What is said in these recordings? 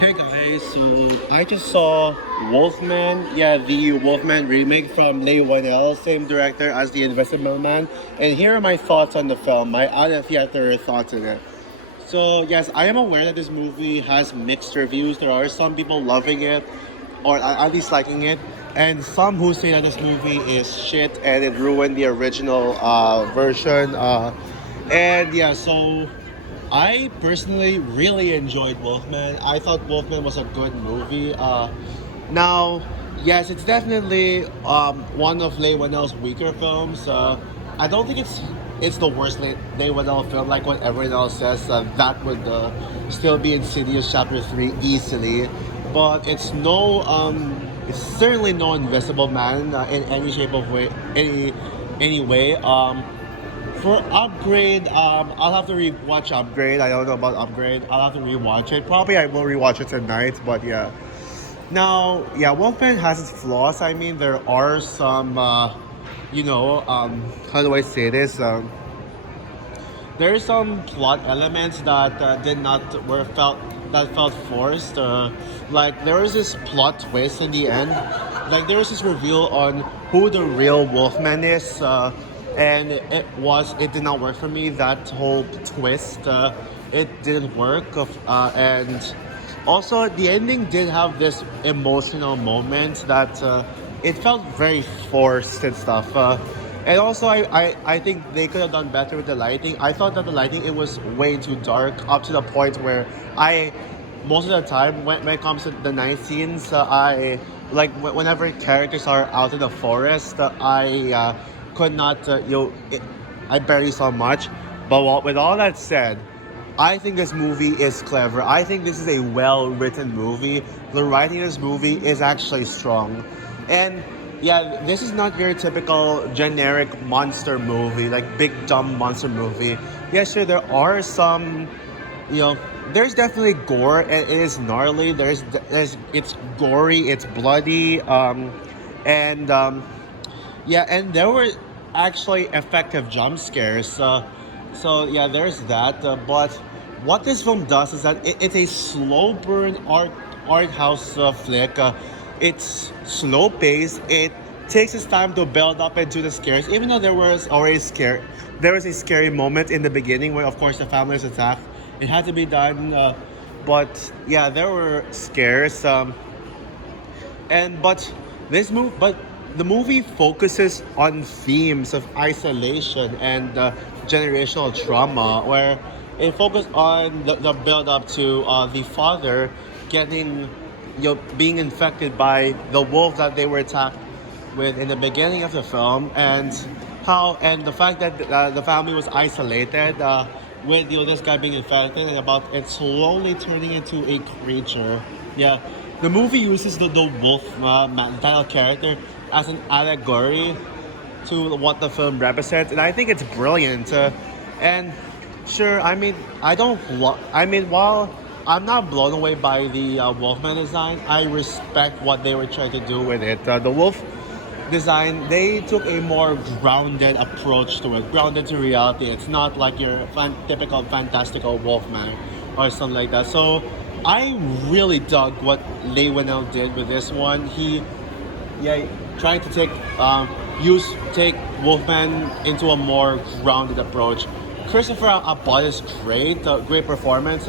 Hey guys, so I just saw Wolfman, yeah, the Wolfman remake from Leigh Whannell, same director as The Invisible Man. And here are my thoughts on the film, my out of theater thoughts on it. So yes, I am aware that this movie has mixed reviews. There are some people loving it, or at least liking it, and some who say that this movie is shit and it ruined the original version. And yeah, so I personally really enjoyed Wolfman. I thought Wolfman was a good movie. Now, yes, it's definitely one of Leigh Whannell's weaker films. I don't think it's the worst Leigh Whannell film. Like what everyone else says, that would still be Insidious Chapter 3 easily. But it's certainly no Invisible Man in any shape of way, any way. For Upgrade, I'll have to rewatch Upgrade. I don't know about Upgrade. I'll have to rewatch it. Probably I will rewatch it tonight, but yeah. Now, yeah, Wolfman has its flaws. I mean, there are some, how do I say this? There are some plot elements that did not were felt that felt forced. Like there was this plot twist in the end. Like there was this reveal on who the real Wolfman is, and it did not work for me. That whole twist, it didn't work. And also the ending did have this emotional moment that it felt very forced and stuff. And also, I think they could have done better with the lighting. I thought that the lighting it was way too dark up to the point where I most of the time when it comes to the night scenes, I like whenever characters are out in the forest, I could not I barely saw much. But with all that said, I think this movie is clever. I think this is a well-written movie. The writing in this movie is actually strong. And yeah, this is not your typical generic monster movie, like big dumb monster movie. Yes, sure, there are some, you know, there's definitely gore and it is gnarly. There's it's gory, it's bloody, and yeah, and there were actually effective jump scares. So yeah, there's that. But what this film does is that it's a slow burn art house flick. It's slow paced. It takes its time to build up into the scares. Even though there was a scary moment in the beginning where, of course, the family is attacked. It had to be done. But yeah, there were scares. And but the movie focuses on themes of isolation and generational trauma, where it focused on the build up to the father getting, being infected by the wolf that they were attacked with in the beginning of the film, and the fact that the family was isolated. With this guy being infected and about it slowly turning into a creature. Yeah, the movie uses the wolf title character as an allegory to what the film represents, and I think it's brilliant. And sure, I mean, I mean, while I'm not blown away by the Wolfman design, I respect what they were trying to do with it. The wolf design, they took a more grounded approach to it, grounded to reality. It's not like your typical fantastical Wolfman or something like that. So I really dug what Leigh Whannell did with this one. He, yeah, trying to take Wolfman into a more grounded approach. Christopher Abbott is great, great performance.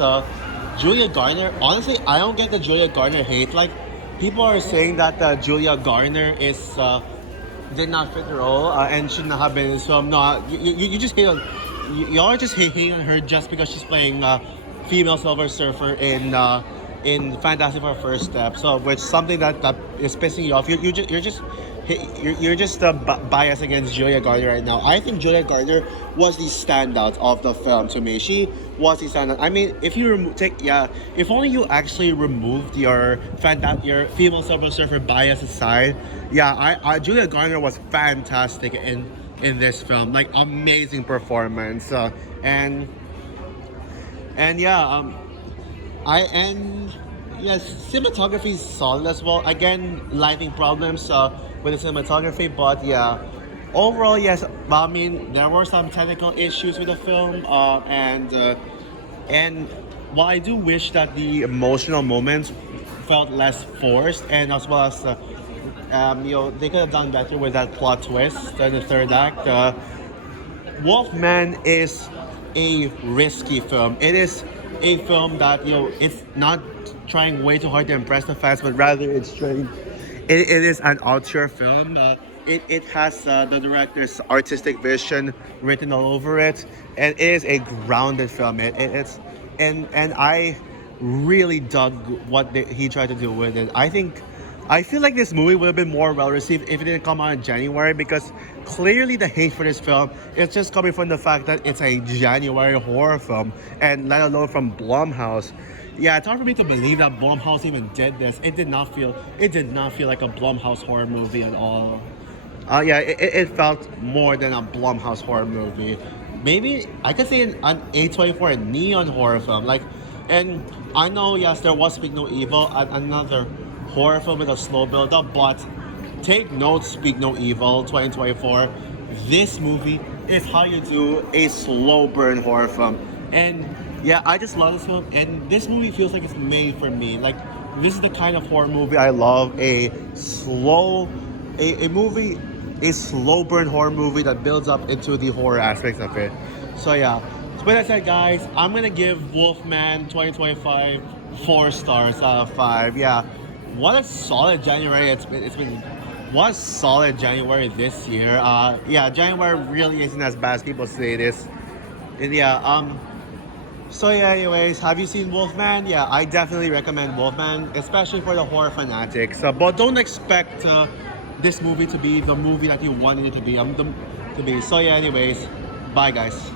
Julia Garner, honestly, I don't get the Julia Garner hate. Like, people are saying that Julia Garner is did not fit the role and should not have been in this film. No, you just hate on, y'all are just hating on her just because she's playing female Silver Surfer in Fantastic Four First Step. So, which something that is pissing you off. You're just biased against Julia Garner right now. I think Julia Garner was the standout of the film to me. She was the standout. I mean, if you if only you actually removed your female Silver Surfer bias aside. Yeah, Julia Garner was fantastic in this film. Like amazing performance. And yeah, I and yes, cinematography is solid as well. Again, lighting problems with the cinematography, but yeah, overall yes. I mean, there were some technical issues with the film, and while I do wish that the emotional moments felt less forced, and as well as they could have done better with that plot twist in the third act. Wolfman is a risky film. It is a film that it's not trying way too hard to impress the fans, but rather it's trying. It is an auteur film. It has the director's artistic vision written all over it, and it is a grounded film. It's and I really dug what he tried to do with it. I feel like this movie would have been more well received if it didn't come out in January, because clearly the hate for this film is just coming from the fact that it's a January horror film, and let alone from Blumhouse. Yeah, it's hard for me to believe that Blumhouse even did this. It did not feel like a Blumhouse horror movie at all. Yeah, it felt more than a Blumhouse horror movie. Maybe I could say an A24 neon horror film. And I know, yes, there was Speak No Evil, another horror film with a slow build up, but take note, Speak No Evil 2024. This movie is how you do a slow burn horror film. And yeah, I just love this film, and this movie feels like it's made for me. Like, this is the kind of horror movie I love. A slow burn horror movie that builds up into the horror aspects of it. So yeah, so with that said, guys, I'm gonna give Wolfman 2025 4 stars out of 5. Yeah, what a solid January it's been. What a solid January this year. Yeah, January really isn't as bad as people say it is. And yeah, so yeah, anyways, have you seen Wolfman? Yeah, I definitely recommend Wolfman, especially for the horror fanatics. But don't expect this movie to be the movie that you wanted it to be. So yeah, anyways, bye guys.